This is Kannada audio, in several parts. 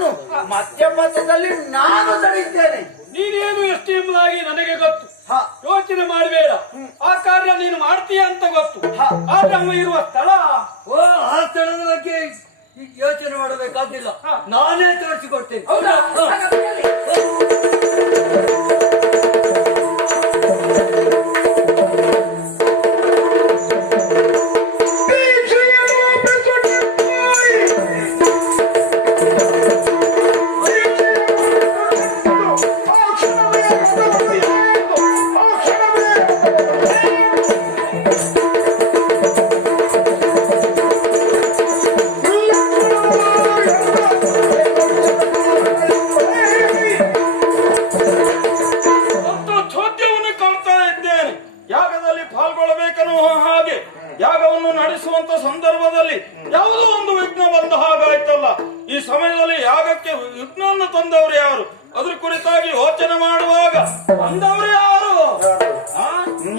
ಅವನನ್ನು ಮಧ್ಯಪಥದಲ್ಲಿ ನಾನು ತಡೆಯುತ್ತೇನೆ. ನೀನೇನು ಎಷ್ಟು ಎಂಬುದಾಗಿ ನನಗೆ ಗೊತ್ತು. ಯೋಚನೆ ಮಾಡಬೇಡ. ಆ ಕಾರ್ಯ ನೀನು ಮಾಡ್ತೀಯ ಅಂತ ಗೊತ್ತು. ಆದ್ರೆ ಅವ ಇರುವ ಸ್ಥಳ, ಆ ಸ್ಥಳದ ಬಗ್ಗೆ ಯೋಚನೆ ಮಾಡಬೇಕಾದಿಲ್ಲ, ನಾನೇ ತೋರಿಸಿಕೊಡ್ತೇನೆ. ಹೌದಾ? ನಡೆಸುವಂತ ಸಂದರ್ಭದಲ್ಲಿ ಯಾವುದೋ ಒಂದು ವಿಘ್ನ ಬಂದ ಹಾಗಾಯ್ತಲ್ಲ. ಈ ಸಮಯದಲ್ಲಿ ಯಾಗಕ್ಕೆ ವಿಘ್ನವನ್ನು ತಂದವರು ಯಾರು? ಅದ್ರ ಕುರಿತಾಗಿ ಯೋಚನೆ ಮಾಡುವಾಗ ಬಂದವರು ಯಾರು?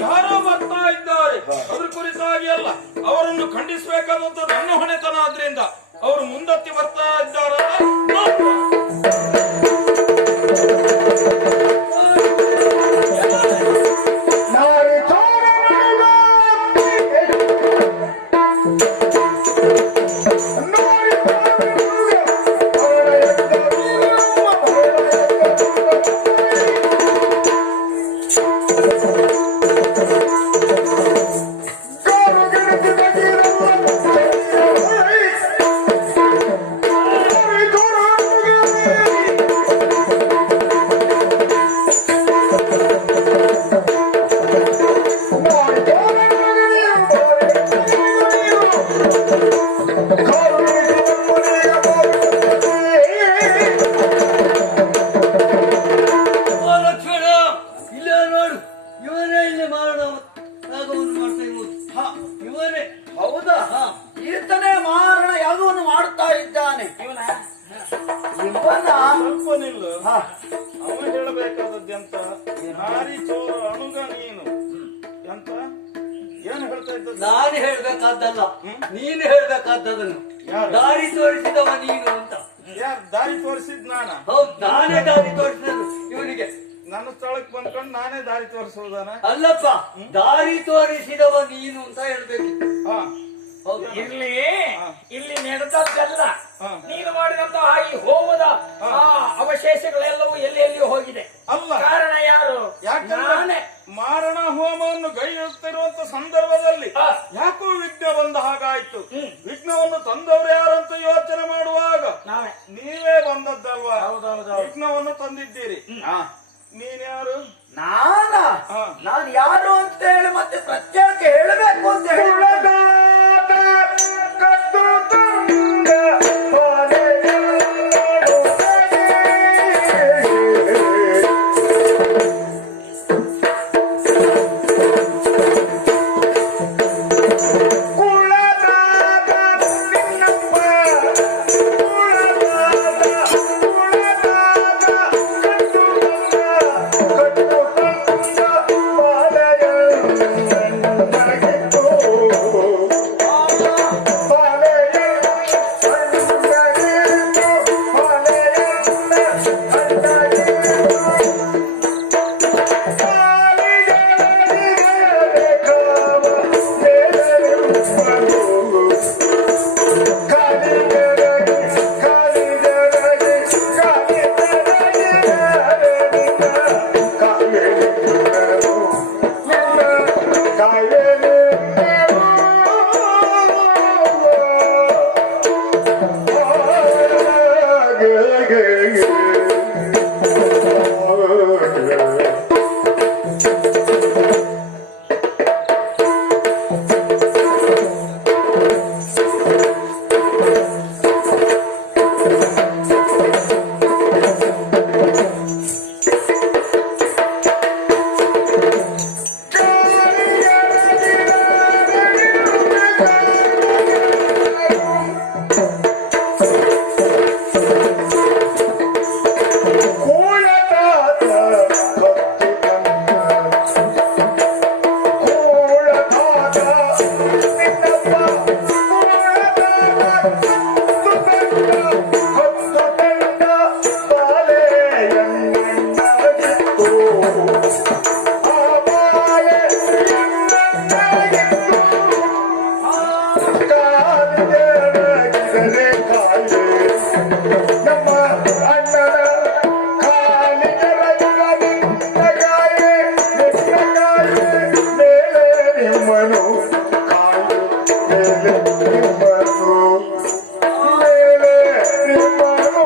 ಯಾರೋ ಬರ್ತಾ ಇದ್ದಾರೆ. ಅದ್ರ ಕುರಿತಾಗಿ ಅಲ್ಲ, ಅವರನ್ನು ಖಂಡಿಸಬೇಕಾದಂತ ನನ್ನ ಹೊಣೆತನ. ಆದ್ರಿಂದ ಅವರು ಮುಂದತ್ತಿ ಬರ್ತಾ ಇದ್ದಾರ. ಅವ ಹೇಳಬೇಕಾದದ್ದಂತ ನಾರಿ ಚೋರ ಅಣುಗ ನೀನು ಎಂತ ಏನು ಹೇಳ್ತಾ ಇದ್ದ? ನಾನು ಹೇಳ್ಬೇಕಾದ್ದಲ್ಲ, ನೀನು ಹೇಳ್ಬೇಕಾದದನ್ನು. ದಾರಿ ತೋರಿಸಿದವ ನೀನು ಅಂತ. ಯಾರು ದಾರಿ ತೋರಿಸಿದ್ ನಾನ? ಹೌದು, ನಾನೇ ದಾರಿ ತೋರಿಸಿದ್ರು ಇವನಿಗೆ. ನನ್ನ ಸ್ಥಳಕ್ಕೆ ಬಂದ್ಕೊಂಡು ನಾನೇ ದಾರಿ ತೋರಿಸುವುದಾನ? ಅಲ್ಲಪ್ಪ, ದಾರಿ ತೋರಿಸಿದವ ನೀನು ಅಂತ ಹೇಳ್ಬೇಕಿತ್ತು. ಇಲ್ಲಿ ನಡೆದದ್ದಲ್ಲ, ನೀನು ಮಾಡಿದಂತಹ ಈ ಹೋಮದ ಅವಶೇಷಗಳೆಲ್ಲವೂ ಎಲ್ಲೆಲ್ಲಿಯೂ ಹೋಗಿದೆ. ಅಲ್ಲ, ಕಾರಣ ಯಾರು? ಯಾಕಂದ್ರೆ ಮಾರಣ ಹೋಮವನ್ನು ಗೈಯುತ್ತಿರುವಂತ ಸಂದರ್ಭದಲ್ಲಿ ಯಾಕೋ ವಿಘ್ನ ಬಂದ ಹಾಗಾಯ್ತು. ವಿಘ್ನವನ್ನು ತಂದವರು ಯಾರಂತ ಯೋಚನೆ ಮಾಡುವಾಗ ನೀವೇ ಬಂದದ್ದಲ್ವಾ? ವಿಘ್ನವನ್ನು ತಂದಿದ್ದೀರಿ. ನೀನ್ಯಾರು? ನಾನು ಯಾರು ಅಂತ ಹೇಳಿ ಮತ್ತೆ ಪ್ರತ್ಯೇಕ ಹೇಳಬೇಕು ಅಂತ ಹೇಳಿ ನಮ್ಮ ಅಣ್ಣನ ಕಾಲಿಗೆ ರಂಗನಿ ನಗಾಯಿ ನಿನ್ನಗಾಯಿ ಮೇಲೆ ನಿಮ್ಮನು ಕಾಲು ಮೇಲೆ ನಿಮ್ಮನು ಮೇಲೆ ನಿಮ್ಮನು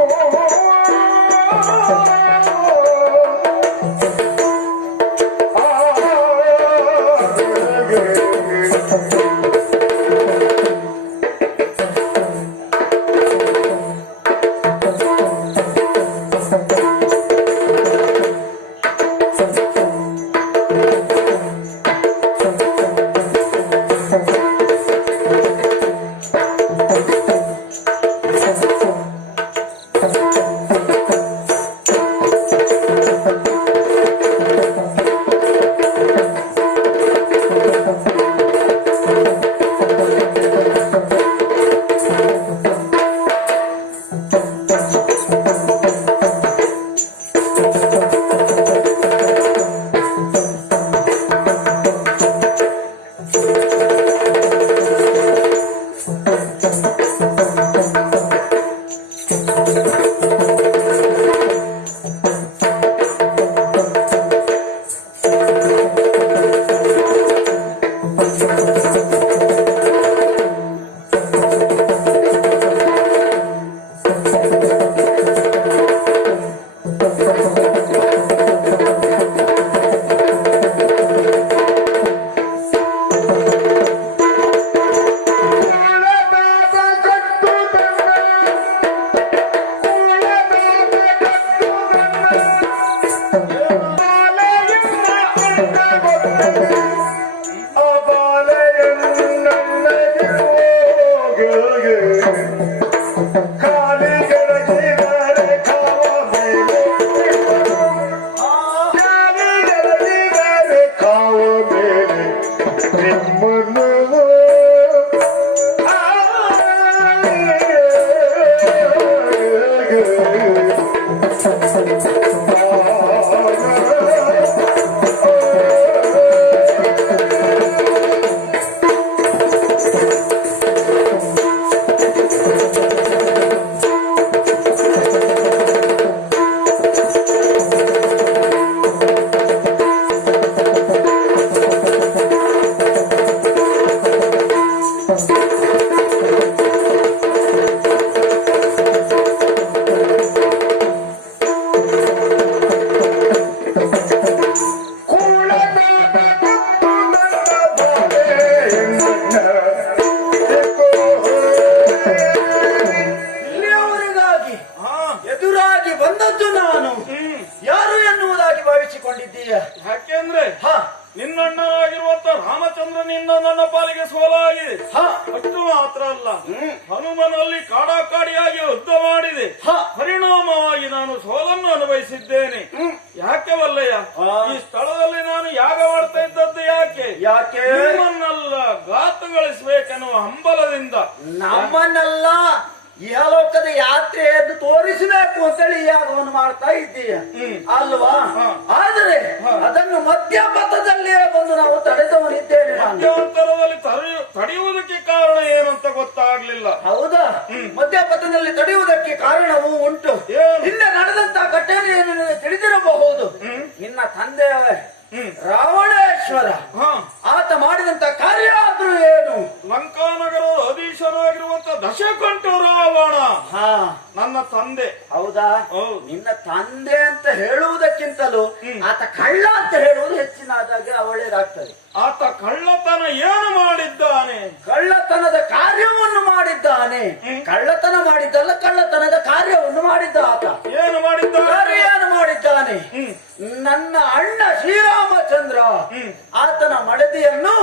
ಯಾಕೆಂದ್ರೆ ನಿನ್ನಣ್ಣನಾಗಿರುವಂತ ರಾಮಚಂದ್ರನಿಂದ ನನ್ನ ಪಾಲಿಗೆ ಸೋಲಾಗಿದೆ. ಅಷ್ಟು ಮಾತ್ರ ಅಲ್ಲ, ಹನುಮನಲ್ಲಿ ಕಾಡಾಕಾಡಿಯಾಗಿ ಯುದ್ಧ ಮಾಡಿದೆ. ಪರಿಣಾಮವಾಗಿ ನಾನು ಸೋಲನ್ನು ಅನುಭವಿಸಿದ್ದೇನೆ. ಯಾಕೆ ವಲ್ಲಯ್ಯ, ಈ ಸ್ಥಳದಲ್ಲಿ ನಾನು ಯಾಗ ಮಾಡ್ತಾ ಇದ್ದದ್ದು ಯಾಕೆ? ನಿಮ್ಮನ್ನೆಲ್ಲ ಘಾತುಗಳಿಸಬೇಕೆನ್ನುವ ಹಂಬಲದಿಂದ. ನಮ್ಮನ್ನೆಲ್ಲ ಇಹಲೋಕದ ಯಾತ್ರೆ ಎಂದು ತೋರಿಸಬೇಕು ಅಂತೇಳಿ ಯಾಗವನ್ನು ಮಾಡ್ತಾ ಇದ್ದೀಯ ಅಲ್ವಾ? ಆದರೆ ಅದನ್ನು ಮಧ್ಯಪಥದಲ್ಲಿಯೇ ಬಂದು ನಾವು ತಡೆದವನಿದ್ದೇವೆ. ಮಧ್ಯಂತರದಲ್ಲಿ ತಡೆಯುವುದಕ್ಕೆ ಕಾರಣ ಏನಂತ ಗೊತ್ತಾಗ್ಲಿಲ್ಲ. ಹೌದಾ? ಮಧ್ಯಪಥದಲ್ಲಿ ತಡೆಯುವುದಕ್ಕೆ ಕಾರಣವೂ ಉಂಟು. ಹಿಂದೆ ನಡೆದಂತ ಘಟನೆಯನ್ನು ತಿಳಿದಿರಬಹುದು. ನಿನ್ನ ತಂದೆಯವೇ ರಾವಣೇಶ್ವರ ಆತ ಮಾಡಿದಂತ ಕಾರ್ಯ ಆದ್ರೂ ಏನು? ಲಂಕಾನಗರದ ಅಧೀಶರಾಗಿರುವಂತ ದಶಕಂಠ ರಾವಣ ನನ್ನ ತಂದೆ. ಹೌದಾ? ನಿನ್ನ ತಂದೆ ಅಂತ ಹೇಳುವುದಕ್ಕಿಂತಲೂ ಆತ ಕಳ್ಳ ಅಂತ ಹೇಳುವುದು ಹೆಚ್ಚಿನದಾಗಿ ಒಳ್ಳೆಯದಾಗ್ತದೆ. ಆತ ಕಳ್ಳತನ ಏನು ಮಾಡಿದ್ದಾನೆ? ಕಳ್ಳತನದ ಕಾರ್ಯವನ್ನು ಮಾಡಿದ್ದಾನೆ. ಕಳ್ಳತನ ಮಾಡಿದ್ದಲ್ಲ, ಕಳ್ಳತನದ ಕಾರ್ಯವನ್ನು ಮಾಡಿದ್ದ ಆತ. ಏನು ಮಾಡಿದ್ದಾನೆ? ಏನು ಮಾಡಿದ್ದಾನೆ? ನನ್ನ ಅಣ್ಣ ಶ್ರೀರಾಮಚಂದ್ರ ಆತನ ಮಡದಿಯನ್ನು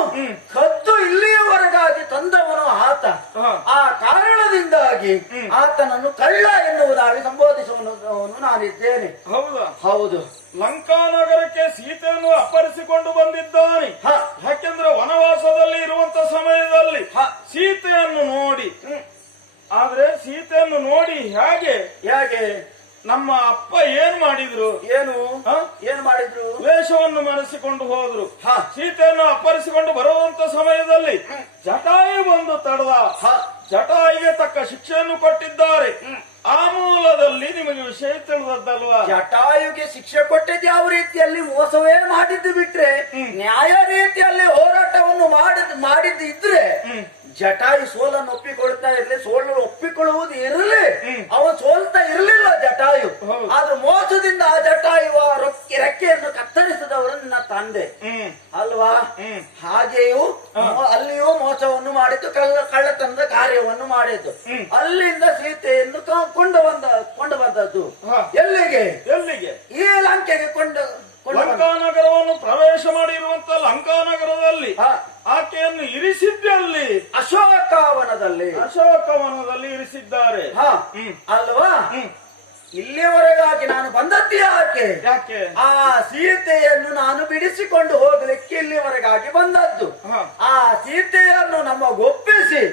ಕದ್ದು ಇಲ್ಲಿಯವರೆಗಾಗಿ ತಂದವನು ಆತ. ಆ ಕಾರಣದಿಂದಾಗಿ ಆತನನ್ನು ಕಳ್ಳ ಎನ್ನುವುದಾಗಿ ಸಂಬೋಧಿಸುವವನು ನಾನಿದ್ದೇನೆ. ಹೌದಾ? ಹೌದು. ಲಂಕಾನಗರಕ್ಕೆ ಸೀತೆಯನ್ನು ಅಪಹರಿಸಿಕೊಂಡು ಬಂದಿದ್ದಾನೆ. ಯಾಕೆಂದ್ರೆ ವನವಾಸದಲ್ಲಿ ಇರುವಂತ ಸಮಯದಲ್ಲಿ ಸೀತೆಯನ್ನು ನೋಡಿ, ಆದ್ರೆ ಸೀತೆಯನ್ನು ನೋಡಿ ಹೇಗೆ ನಮ್ಮ ಅಪ್ಪ ಏನ್ ಮಾಡಿದ್ರು? ಏನು ಮಾಡಿದ್ರು? ವೇಷವನ್ನು ಮರೆಸಿಕೊಂಡು ಹೋದ್ರು. ಸೀತೆಯನ್ನು ಅಪಹರಿಸಿಕೊಂಡು ಬರುವಂತ ಸಮಯದಲ್ಲಿ ಜಟಾಯು ಬಂದು ತಡೆದ. ಜಟಾಯಿಗೆ ತಕ್ಕ ಶಿಕ್ಷೆಯನ್ನು ಕೊಟ್ಟಿದ್ದಾರೆ. ಆ ವಿಷಯ ತಿಳಿದದ್ದಲ್ವಾ? ಜಟಾಯುಗೆ ಶಿಕ್ಷೆ ಕೊಟ್ಟಿದ್ದು ಯಾವ ರೀತಿಯಲ್ಲಿ ಮೋಸವೇ ಮಾಡಿದ್ದು ಬಿಟ್ರೆ ನ್ಯಾಯ ರೀತಿಯಲ್ಲಿ ಹೋರಾಟವನ್ನು ಮಾಡಿದ್ದು ಇದ್ರೆ ಜಟಾಯು ಸೋಲನ್ನು ಒಪ್ಪಿಕೊಳ್ತಾ ಇರ್ಲಿ, ಸೋಲು ಒಪ್ಪಿಕೊಳ್ಳುವುದು ಇರಲಿ, ಅವನು ಸೋಲ್ತಾ ಇರಲಿಲ್ಲ ಜಟಾಯು. ಆದ್ರೆ ಮೋಸದಿಂದ ಆ ಜಟಾಯುವ ರೆಕ್ಕೆಯನ್ನು ಕತ್ತರಿಸಿದವರು ನಿನ್ನ ತಂದೆ ಅಲ್ವಾ? ಹಾಗೆಯೂ ಅಲ್ಲಿಯೂ ಮೋಸವನ್ನು ಮಾಡಿದ್ದು, ಕಳ್ಳತನದ ಕಾರ್ಯವನ್ನು ಮಾಡಿದ್ದು. ಅಲ್ಲಿಂದ ಸೀತೆಯನ್ನು ಕೊಂಡು ಬಂದದ್ದು ಎಲ್ಲಿಗೆ? ಈ ಲಂಕೆಗೆ ಲಂಕಾನಗರವನ್ನು ಪ್ರವೇಶ ಮಾಡಿರುವಂತ ಲಂಕಾನಗರದಲ್ಲಿ ಆಕೆಯನ್ನು ಇರಿಸಿದ್ದೆ ಅಲ್ಲಿ ಅಶೋಕವನದಲ್ಲಿ ಇರಿಸಿದ್ದಾರೆ ಅಲ್ವಾ? ಇಲ್ಲಿವರೆಗಾಗಿ ನಾನು ಬಂದದ್ದು ಯಾಕೆ? ಆ ಸೀತೆಯನ್ನು ನಾನು ಬಿಡಿಸಿಕೊಂಡು ಹೋಗ್ಲಿಕ್ಕೆ ಇಲ್ಲಿವರೆಗಾಗಿ ಬಂದದ್ದು. ಆ ಸೀತೆಯನ್ನು ನಮಗೊಪ್ಪಿಸಿ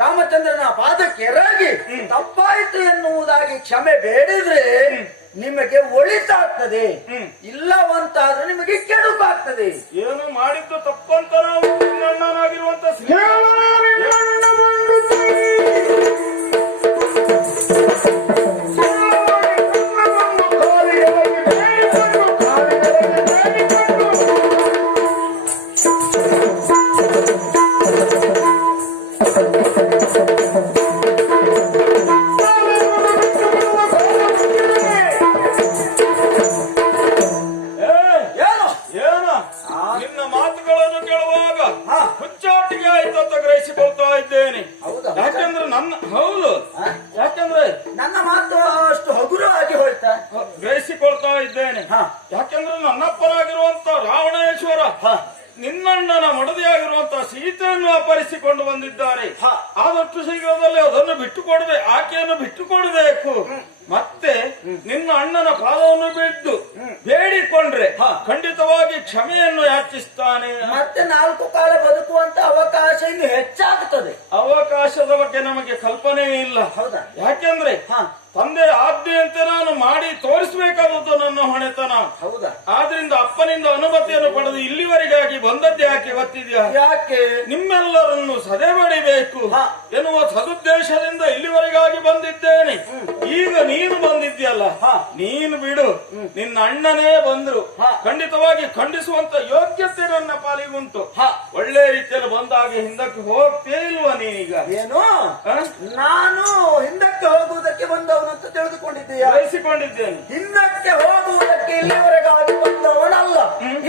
ರಾಮಚಂದ್ರನ ಪಾದಕ್ಕೆ ಎರಗಿ ತಪ್ಪಾಯಿತು ಎನ್ನುವುದಾಗಿ ಕ್ಷಮೆ ಬೇಡಿದ್ರೆ ನಿಮಗೆ ಒಳಿತಾಗ್ತದೆ, ಇಲ್ಲವಂತಾದ್ರೆ ನಿಮಗೆ ಕೆಡುಕಾಗ್ತದೆ. ಏನು ಮಾಡಿದ್ದು ತಪ್ಪಂತ ನಾವು ಅಣ್ಣನಾಗಿರುವಂತ ನಿನ್ನ ಮಾತುಗಳನ್ನು ಕೇಳುವಾಗ ಹುಚ್ಚಾಟಿಗೆ ಆಯ್ತು ಅಂತ ಗ್ರಹಿಸಿಕೊಳ್ತಾ ಇದ್ದೇನೆ. ಯಾಕೆಂದ್ರೆ ನನ್ನ ಮಾತು ಅಷ್ಟು ಹಗುರವಾಗಿ ಹೋಯ್ತಾ ಗ್ರಹಿಸಿಕೊಳ್ತಾ ಇದ್ದೇನೆ. ಯಾಕೆಂದ್ರೆ ನನ್ನಪ್ಪನಾಗಿರುವಂತ ರಾವಣೇಶ್ವರ ನಿನ್ನಣ್ಣನ ಮಡದಿಯಾಗಿರುವಂತಹ ಸೀತೆಯನ್ನು ಅಪಹರಿಸಿಕೊಂಡು ಬಂದಿದ್ದಾರೆ. ಆದಷ್ಟು ಶೀಘ್ರದಲ್ಲಿ ಅದನ್ನು ಆಕೆಯನ್ನು ಬಿಟ್ಟುಕೊಡಬೇಕು. ಮತ್ತೆ ನಿನ್ನ ಅಣ್ಣನ ಪಾದವನ್ನು ಬಿದ್ದು ಬೇಡಿಕೊಂಡ್ರೆ ಖಂಡಿತವಾಗಿ ಕ್ಷಮೆಯನ್ನು ಯಾಚಿಸ್ತಾನೆ. ಮತ್ತೆ 4 ಕಾಲ ಬದುಕುವಂತ ಅವಕಾಶ ಇನ್ನು ಹೆಚ್ಚಾಗುತ್ತದೆ. ಅವಕಾಶದ ಬಗ್ಗೆ ನಮಗೆ ಕಲ್ಪನೆ ಇಲ್ಲ. ಹೌದಾ? ಯಾಕೆಂದ್ರೆ ತಂದೆ ಆಜ್ಞೆಯಂತೆ ನಾನು ಮಾಡಿ ತೋರಿಸಬೇಕಾದದ್ದು ನನ್ನ ಹೊಣೆತನ. ಹೌದಾ? ಆದ್ರಿಂದ ಅಪ್ಪನಿಂದ ಅನುಮತಿಯನ್ನು ಪಡೆದು ಇಲ್ಲಿವರೆಗಾಗಿ ಬಂದದ್ದು ಯಾಕೆ ಗೊತ್ತಿದೆಯಾ? ಯಾಕೆ? ನಿಮ್ಮೆಲ್ಲರನ್ನು ಸದೆ ಬಡಿಬೇಕು ಎನ್ನುವ ಸದುದ್ದೇಶದಿಂದ ಇಲ್ಲಿವರೆಗಾಗಿ ಬಂದಿದ್ದೇನೆ. ಈಗ ನೀನು ಬಂದಿದ್ಯಲ್ಲ, ನೀನು ಬಿಡು. ನಿನ್ನ ಅಣ್ಣನೇ ಬಂದ್ರು ಖಂಡಿತವಾಗಿ ಖಂಡಿಸುವಂತ ಯೋಗ್ಯತೆ ನನ್ನ ಪಾಲಿಗುಂಟು. ಒಳ್ಳೆ ರೀತಿಯಲ್ಲಿ ಬಂದಾಗ ಹಿಂದಕ್ಕೆ ಹೋಗ್ತೇ ಇಲ್ವಾ ನೀನೀಗ? ಏನು? ನಾನು ಹಿಂದಕ್ಕೆ ಹೋಗುವುದಕ್ಕೆ ಬಂದವನು ಅಂತ ತಿಳಿದುಕೊಂಡಿದ್ದೀಯಾ? ಗ್ರಹಿಸಿಕೊಂಡಿದ್ದೇನೆ. ಹಿಂದಕ್ಕೆ ಹೋಗುವುದಕ್ಕೆ ಇಲ್ಲಿವರೆಗಾಗಿ ಬಂದವನಲ್ಲ.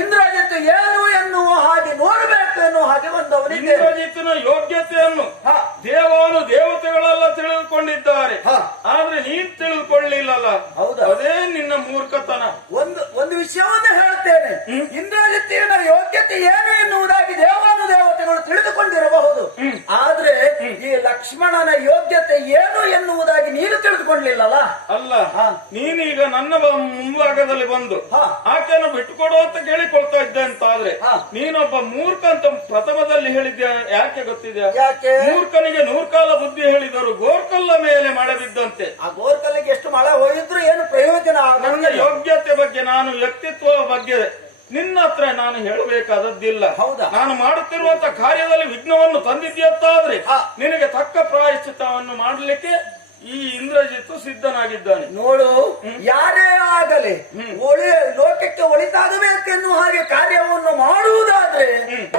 ಇಂದ್ರಜಿತ್ ಏನು ಎನ್ನುವ ಹಾಗೆ ನೋಡಬೇಕು ಎನ್ನುವ ಹಾಗೆ ಬಂದವನಿಗೆ ಇಂದ್ರಜಿತ್ನ ಯೋಗ್ಯತೆಯನ್ನು ದೇವತೆಗಳೆಲ್ಲ ತಿಳಿದುಕೊಂಡಿದ್ದಾರೆ. ಆದ್ರೆ ನೀನ್ ತಿಳಿದುಕೊಳ್ಳಿಲ್ಲಲ್ಲ. ಹೌದಾ? ಅದೇ ನಿನ್ನ ಮೂರ್ಖತನ. ಒಂದು ವಿಷಯವನ್ನು ಹೇಳ್ತೇನೆ. ಇಂದ್ರಜಿತ್ತಿನ ಯೋಗ್ಯತೆ ಏನು ಎನ್ನುವುದಾಗಿ ದೇವತೆಗಳು ತಿಳಿದುಕೊಂಡಿರಬಹುದು. ಆದ್ರೆ ಈ ಲಕ್ಷ್ಮಣನ ಯೋಗ್ಯತೆ ಏನು ಎನ್ನುವುದಾಗಿ ನೀನು ತಿಳಿದುಕೊಳ್ಳಲಿಲ್ಲಲ್ಲ. ಅಲ್ಲ, ನೀನೀಗ ನನ್ನ ಮುಂಭಾಗದಲ್ಲಿ ಬಂದು ಆಕೆಯನ್ನು ಬಿಟ್ಟುಕೊಡು ಅಂತ ಕೇಳಿಕೊಳ್ತಾ ಇದ್ದೆ ಅಂತ ಆದ್ರೆ ನೀನೊಬ್ಬ ಮೂರ್ಖ ಅಂತ ಪ್ರಥಮದಲ್ಲಿ ಹೇಳಿದ್ಯಾ. ಯಾಕೆ ಗೊತ್ತಿದ್ಯಾ? ಮೂರ್ಖನಿಗೆ 100 ಕಾಲ ಬುದ್ಧಿ ಹೇಳಿದರು ಗೋರ್ಕಲ್ಲ ಮೇಲೆ ಮಳೆ ಬಿದ್ದಂತೆ. ಆ ಗೋರ್ಕಲ್ಲಿಗೆ ಎಷ್ಟು ಮಳೆ ಹೋಗಿದ್ರು ಏನು ಪ್ರಯೋಜನ? ನನ್ನ ಯೋಗ್ಯತೆ ಬಗ್ಗೆ, ನಾನು ವ್ಯಕ್ತಿತ್ವ ಬಗ್ಗೆ ನಿನ್ನ ಹತ್ರ ನಾನು ಹೇಳಬೇಕಾದದ್ದಿಲ್ಲ. ಹೌದಾ? ನಾನು ಮಾಡುತ್ತಿರುವಂತ ಕಾರ್ಯದಲ್ಲಿ ವಿಘ್ನವನ್ನು ತಂದಿದ್ಯಂತಾದ್ರೆ ನಿನಗೆ ತಕ್ಕ ಪ್ರಾಯಶ್ಚಿತ್ತವನ್ನು ಮಾಡಲಿಕ್ಕೆ ಈ ಇಂದ್ರಜಿತ್ತು ಸಿದ್ಧನಾಗಿದ್ದಾನೆ. ನೋಡು, ಯಾರೇ ಆಗಲಿ ಲೋಕಕ್ಕೆ ಒಳಿತಾಗಬೇಕೆನ್ನುವ ಹಾಗೆ ಕಾರ್ಯವನ್ನು ಮಾಡುವುದಾದ್ರೆ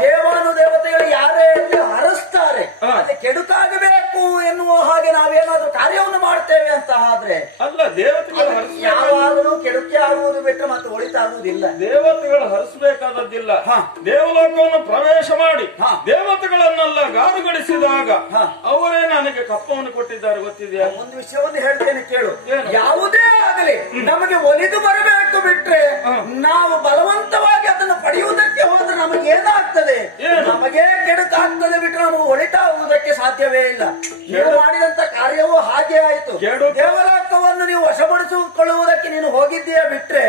ದೇವಾನುದೇವತೆಗಳು ಯಾರೇ ಹರಸ್ತಾರೆ. ಅದೇ ಕೆಡುಕಾಗಬೇಕು ಎನ್ನುವ ಹಾಗೆ ನಾವೇನಾದ್ರೂ ಕಾರ್ಯವನ್ನು ಮಾಡ್ತೇವೆ ಅಂತ ಆದ್ರೆ ಅಲ್ಲ, ದೇವತೆಗಳು ಯಾವಾಗಲೂ ಕೆಡುಕೆ ಆಗುವುದು ಬಿಟ್ಟರೆ ಮತ್ತೆ ಒಳಿತಾಗುವುದಿಲ್ಲ. ದೇವತೆಗಳು ಹರಿಸಬೇಕಾದದ್ದಿಲ್ಲ. ದೇವಲೋಕವನ್ನು ಪ್ರವೇಶ ಮಾಡಿ ದೇವತೆಗಳನ್ನೆಲ್ಲ ಗಾರುಗಳಿಸಿದಾಗ ಅವರೇ ನನಗೆ ಕಪ್ಪವನ್ನು ಕೊಟ್ಟಿದ್ದಾರೆ. ಗೊತ್ತಿದೆಯಾ? ಒಂದು ವಿಷಯವನ್ನು ಹೇಳ್ತೇನೆ ಕೇಳು. ಯಾವುದೇ ಆಗಲಿ ನಮಗೆ ಒಲಿದು ಬರಬೇಕು ಬಿಟ್ರೆ ನಾವು ಬಲವಂತವಾಗಿ ಅದನ್ನು ಪಡೆಯುವುದಕ್ಕೆ ಹೋದ್ರೆ ನಮಗೆ ಏನಾಗ್ತದೆ? ನಮಗೆ ಕೆಡುಕಾಗ್ತದೆ ಬಿಟ್ರೆ ನಮಗೆ ಒಳಿತಾಗುವುದಕ್ಕೆ ಸಾಧ್ಯವೇ ಇಲ್ಲ. ನೀವು ಮಾಡಿದಂತ ಕಾರ್ಯವೂ ಹಾಗೆ ಆಯಿತು. ದೇವಲೋಕವನ್ನು ನೀವು ವಶಪಡಿಸಿಕೊಳ್ಳುವುದಕ್ಕೆ ನೀನು ಹೋಗಿದ್ದೀಯ ಬಿಟ್ರೆ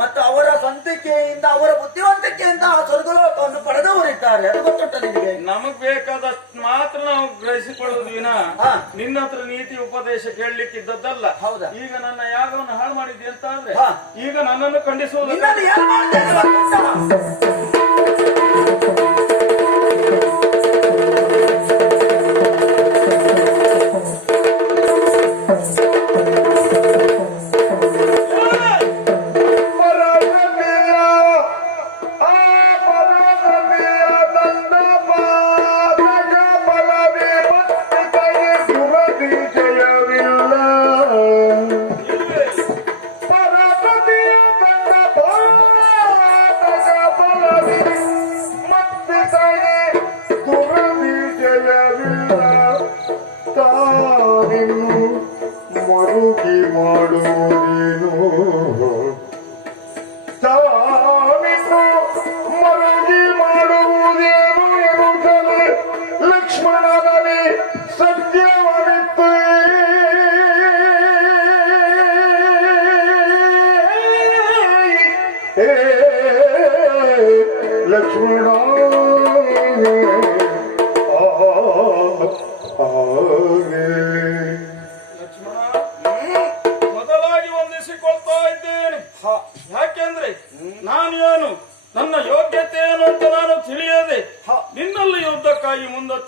ಮತ್ತು ಅವರ ಸ್ವಂತಿಕೆಯಿಂದ, ಅವರ ಬುದ್ಧಿವಂತಿಕೆಯಿಂದ ಆ ಸ್ವರ್ಗಲೋಕವನ್ನು ಪಡೆದವರಿದ್ದಾರೆ. ಅದು ಗೊತ್ತುಂಟ ನಿನಗೆ? ನಮಗ್ ಬೇಕಾದಷ್ಟು ಮಾತ್ರ ನಾವು ಗ್ರಹಿಸಿಕೊಳ್ಳುವುದು ವಿನ ನಿನ್ನ ಹತ್ರ ನೀತಿ ಉಪದೇಶ ಕೇಳಲಿಕ್ಕಿದ್ದದ್ದಲ್ಲ. ಹೌದಾ? ಈಗ ನನ್ನ ಯಾಗವನ್ನು ಹಾಳು ಮಾಡಿದ್ದೆ ಅಂತ ಆದ್ರೆ ಈಗ ನನ್ನನ್ನು ಖಂಡಿಸುವುದು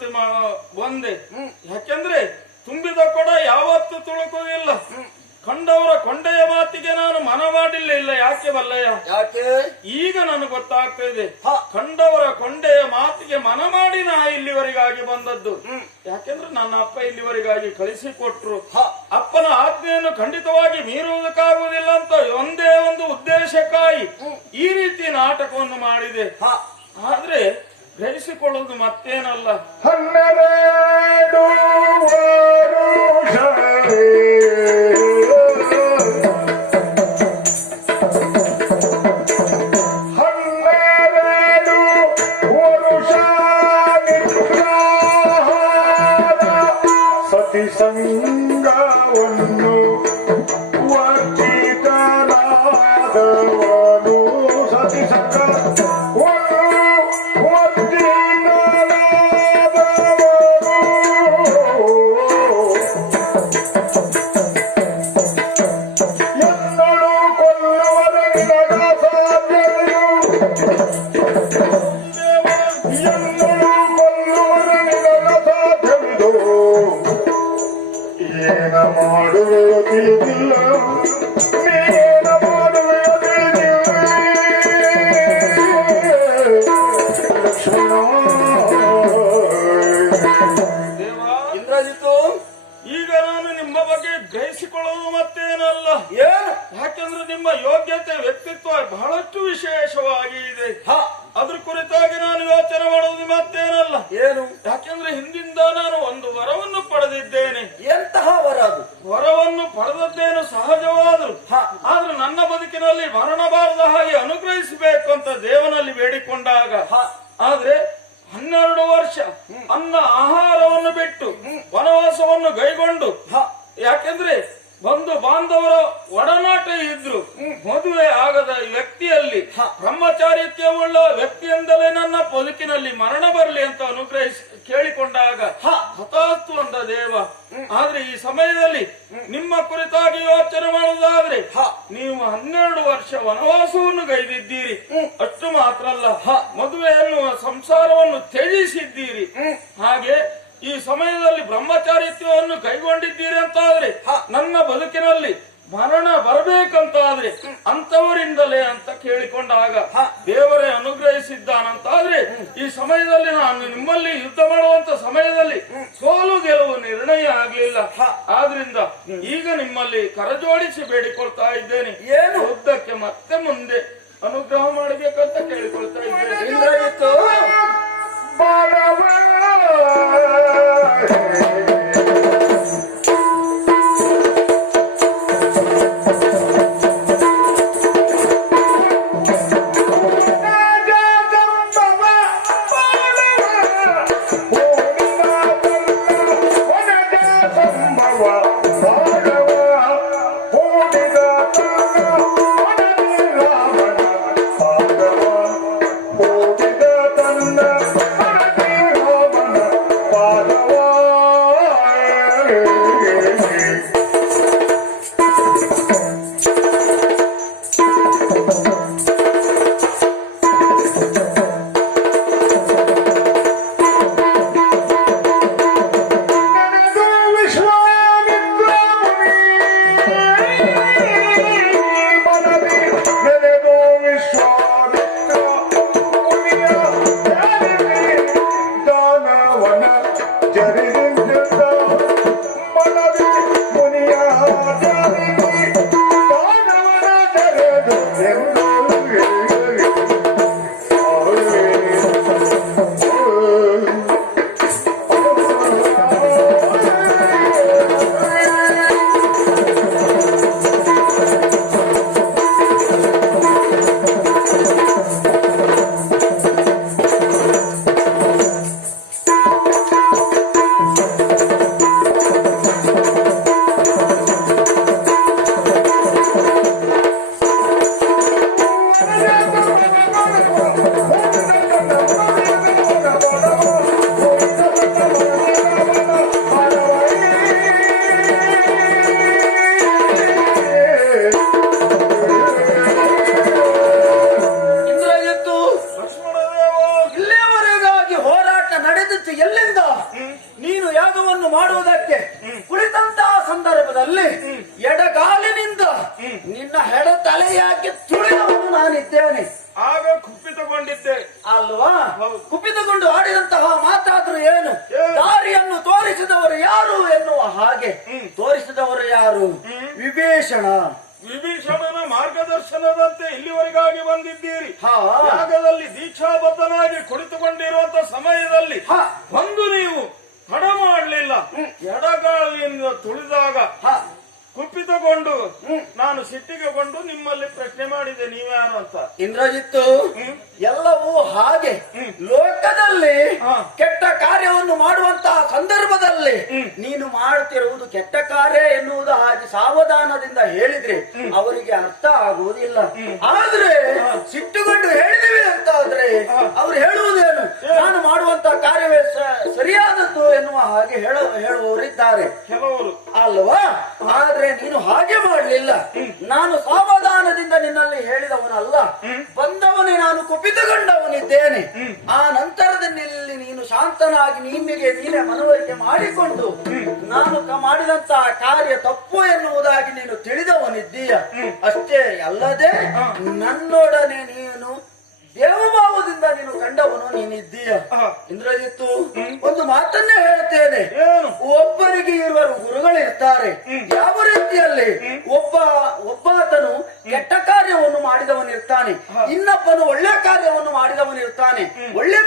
ಪದ್ಧತಿ ಒಂದೇ. ಯಾಕೆಂದ್ರೆ ತುಂಬಿದ ಕೊಡ ಯಾವತ್ತೂ ತುಳುಕುವುದಿಲ್ಲ. ಕಂಡವರ ಕೊಂಡೆಯ ಮಾತಿಗೆ ನಾನು ಮನ ಮಾಡಿಲ್ಲ. ಇಲ್ಲ ಯಾಕೆ ಬಲ್ಲಯ್ಯ? ಯಾಕೆ? ಈಗ ನನಗೆ ಗೊತ್ತಾಗ್ತಾ ಇದೆ. ಕಂಡವರ ಕೊಂಡೆಯ ಮಾತಿಗೆ ಮನ ಮಾಡಿ ನಾ ಇಲ್ಲಿವರೆಗಾಗಿ ಬಂದದ್ದು. ಯಾಕೆಂದ್ರೆ ನನ್ನ ಅಪ್ಪ ಇಲ್ಲಿವರೆಗಾಗಿ ಕಳಿಸಿಕೊಟ್ರು. ಅಪ್ಪನ ಆಜ್ಞೆಯನ್ನು ಖಂಡಿತವಾಗಿ ಮೀರುವುದಕ್ಕಾಗುವುದಿಲ್ಲ ಅಂತ ಒಂದೇ ಒಂದು ಉದ್ದೇಶಕ್ಕಾಗಿ ಈ ರೀತಿ ನಾಟಕವನ್ನು ಮಾಡಿದೆ. ಆದ್ರೆ ಗ್ರಹಿಸಿಕೊಳ್ಳುವುದು ಮತ್ತೇನಲ್ಲ. 12 ವರುಷವೇ ಸತಿ ಸಂಗವನ್ನು ವರ್ಜಿತನಾದವನು ಸತಿ ಸಂಗವನ್ನು ಎಂದಳು ಕೊಲ್ಲುವರ ನಿನಗ ಸಾಧ್ಯವಿದು ಎಂದಳು ಕೊಲ್ಲುವರ ನಿನಗ ಸಾಧ್ಯವಿದು ಏನ ಮಾಡುವೆಯೋ ತಿಳಿದಿಲ್ಲ ನೀನ ಮಾಡುವೆಯೋ ತಿಳಿದಿಲ್ಲ ಲಕ್ಷ್ಮಣ. ಇಂದ್ರಜಿತು, ಈಗ ನಾನು ನಿಮ್ಮ ಬಗ್ಗೆ ಗ್ರಹಿಸಿಕೊಳ್ಳುವುದು ಮತ್ತೇನಲ್ಲ. ಏನು? ಯಾಕೆಂದ್ರೆ ನಿಮ್ಮ ಯೋಗ್ಯತೆ ವ್ಯಕ್ತಿತ್ವ ಬಹಳಷ್ಟು ವಿಶೇಷವಾಗಿ ಇದೆ. ಅದ್ರ ಕುರಿತಾಗಿ ನಾನು ಯೋಚನೆ ಮಾಡುವುದು ಮತ್ತೇನಲ್ಲ. ಏನು? ಯಾಕೆಂದ್ರೆ ಹಿಂದಿಂದ ನಾನು ಒಂದು ವರವನ್ನು ಪಡೆದಿದ್ದೇನೆ. ಎಂತಹ ವರ ಅದು? ವರವನ್ನು ಪಡೆದದ್ದೇನು ಸಹಜವಾದ್ರು, ಆದ್ರೆ ನನ್ನ ಬದುಕಿನಲ್ಲಿ ಮರಣ ಬಾರದ ಹಾಗೆ ಅನುಗ್ರಹಿಸಬೇಕು ಅಂತ ದೇವನಲ್ಲಿ ಬೇಡಿಕೊಂಡಾಗ, ಆದ್ರೆ 12 ವರ್ಷ ಅನ್ನ ಆಹಾರವನ್ನು ಬಿಟ್ಟು ವನವಾಸವನ್ನು ಕೈಗೊಂಡು, ಯಾಕೆಂದ್ರೆ ಬಂಧು ಬಾಂಧವರ ಒಡನಾಟ ಇದ್ರು, ಮದುವೆ ಆಗದ ವ್ಯಕ್ತಿಯಲ್ಲಿ ಬ್ರಹ್ಮಚಾರಿತ್ಯವುಳ್ಳ ವ್ಯಕ್ತಿಯಿಂದಲೇ ನನ್ನ ಬದುಕಿನಲ್ಲಿ ಮರಣ ಬರಲಿ ಅಂತ ಕೇಳಿಕೊಂಡಾಗ ಹತಾಸ್ತು ಅಂದ ದೇವ. ಆದ್ರೆ ಈ ಸಮಯದಲ್ಲಿ ನಿಮ್ಮ ಕುರಿತಾಗಿ ಯೋಚನೆ ಮಾಡುವುದಾದ್ರೆ ನೀವು 12 ವರ್ಷ ವನವಾಸವನ್ನು ಗೈದಿದ್ದೀರಿ. ಅಷ್ಟು ಮಾತ್ರ ಅಲ್ಲ, ಮದುವೆಯನ್ನು ಸಂಸಾರವನ್ನು ತ್ಯಜಿಸಿದ್ದೀರಿ. ಹಾಗೆ ಈ ಸಮಯದಲ್ಲಿ ಬ್ರಹ್ಮಚಾರಿತ್ವವನ್ನು ಕೈಗೊಂಡಿದ್ದೀರಿ ಅಂತಾದ್ರೆ ನನ್ನ ಬದುಕಿನಲ್ಲಿ ಮರಣ ಬರಬೇಕಂತಾದ್ರೆ ಅಂತವರಿಂದಲೇ ಅಂತ ಕೇಳಿಕೊಂಡಾಗ ದೇವರೇ ಅನುಗ್ರಹಿಸಿದ್ದಾನಂತಾದ್ರೆ ಈ ಸಮಯದಲ್ಲಿ ನಾನು ನಿಮ್ಮಲ್ಲಿ ಯುದ್ಧ ಮಾಡುವಂತ ಸಮಯದಲ್ಲಿ ಸೋಲು ಗೆಲುವು ನಿರ್ಣಯ ಆಗ್ಲಿಲ್ಲ. ಆದ್ರಿಂದ ಈಗ ನಿಮ್ಮಲ್ಲಿ ಕರಜೋಡಿಸಿ ಬೇಡಿಕೊಳ್ತಾ ಇದ್ದೇನೆ, ಏನು ಯುದ್ಧಕ್ಕೆ ಮತ್ತೆ ಮುಂದೆ ಅನುಗ್ರಹ ಮಾಡಬೇಕಂತ ಕೇಳಿಕೊಳ್ತಾ ಇದ್ದೇನೆ. ಇಂದ್ರಜಿತ್ತು, ಪಾದವ ಸಂದರ್ಭದಲ್ಲಿ ಎಡಗಾಲಿನಿಂದ ನಿನ್ನ ಹೆಡ ತಲೆಯಾಗಿ ತುಳಿದವನು ನಾನಿದ್ದೇನೆ. ಆಗ ಕುಪಿತಗೊಂಡಿದ್ದೆ ಅಲ್ವಾ? ಹೌದು. ಕುಪಿತಗೊಂಡು ಆಡಿದಂತಹ ಮಾತಾದ್ರೂ ಏನು? ದಾರಿಯನ್ನು ತೋರಿಸಿದವರು ಯಾರು ಎನ್ನುವ ಹಾಗೆ ತೋರಿಸಿದವರು ಯಾರು? ವಿಭೀಷಣ. ವಿಭೀಷಣನ ಮಾರ್ಗದರ್ಶನದಂತೆ ಇಲ್ಲಿವರೆಗಾಗಿ ಬಂದಿದ್ದೀರಿ. ಹಾ. ಯಾಗದಲ್ಲಿ ದೀಕ್ಷಾಬದ್ಧನಾಗಿ ಕುಳಿತುಕೊಂಡಿರುವಂತ ಸಮಯದಲ್ಲಿ ಹಾ. ಬಂದು ನೀವು ತಡ ಮಾಡಲಿಲ್ಲ. ಎಡಗಾಲಿಯಿಂದ ತುಳಿದಾಗ ಹ. ಕುಪಿತಗೊಂಡು ನಾನು ಸಿಟ್ಟಿಗೆಗೊಂಡು ನಿಮ್ಮಲ್ಲಿ ಪ್ರಶ್ನೆ ಮಾಡಿದೆ ನೀವ್ಯಾರು ಅಂತ. ಇಂದ್ರಜಿತ್ತು, ಎಲ್ಲವೂ ಹಾಗೆ ಲೋಕದಲ್ಲಿ ಕೆಟ್ಟ ಕಾರ್ಯವನ್ನು ಮಾಡುವಂತಹ ಸಂದರ್ಭದಲ್ಲಿ ನೀನು ಮಾಡುತ್ತಿರುವುದು ಕೆಟ್ಟ ಕಾರ್ಯ ಎನ್ನುವುದು ಹಾಗೆ ಸಾವಧಾನದಿಂದ ಹೇಳಿದ್ರೆ ಅವರಿಗೆ ಅರ್ಥ ಆಗುವುದಿಲ್ಲ. ಆದ್ರೆ ಸಿಟ್ಟುಗೊಂಡು ಹೇಳಿದಿವಿ ಅಂತ ಆದ್ರೆ ಅವ್ರು ಹೇಳುವುದೇನು? ನಾನು ಮಾಡುವಂತಹ ಕಾರ್ಯವೇ ಸರಿಯಾದದ್ದು ಎನ್ನುವ ಹಾಗೆ ಹೇಳುವವರಿದ್ದಾರೆ ಕೆಲವರು. ಅಲ್ವಾ? ಆದ್ರೆ ನೀನು ಹಾಗೆ ಮಾಡಲಿಲ್ಲ. ನಾನು ಸಾವಧಾನದಿಂದ ನಿನ್ನಲ್ಲಿ ಹೇಳಿದವನಲ್ಲ, ಬಂದವನೇ ನಾನು ಕುಪಿತಗೊಂಡವನಿದ್ದೇನೆ. ಆ ನಂತರದಲ್ಲಿ ನೀನು ಶಾಂತನಾಗಿ ನಿನ್ನೆಗೆ ನೀನೇ ಮನವರಿಕೆ ಮಾಡಿಕೊಂಡು ನಾನು ಮಾಡಿದಂತಹ ಕಾರ್ಯ ತಪ್ಪು ಎನ್ನುವುದಾಗಿ ನೀನು ತಿಳಿದವನಿದ್ದೀಯ. ಅಷ್ಟೇ ಅಲ್ಲದೆ ನನ್ನೊಡನೆ ನೀನು ದೇವಭಾವದಿಂದ ನೀನು ಕಂಡವನು ನೀನಿದ್ದೀಯ. ಇಂದ್ರಜಿತ್ತು, ಒಂದು ಮಾತನ್ನೇ ಹೇಳ್ತೇನೆ. ಏನು? ಒಬ್ಬರಿಗೆ ಇರುವರು ಗುರುಗಳಿರ್ತಾರೆ. ಯಾವ ರೀತಿಯಲ್ಲಿ ಒಬ್ಬಾತನು ಕೆಟ್ಟ ಕಾರ್ಯವನ್ನು ಮಾಡಿದವನಿರ್ತಾನೆ, ಇನ್ನೊಬ್ಬನು ಒಳ್ಳೆ ಕಾರ್ಯವನ್ನು ಮಾಡಿದವನಿರ್ತಾನೆ. ಒಳ್ಳೆ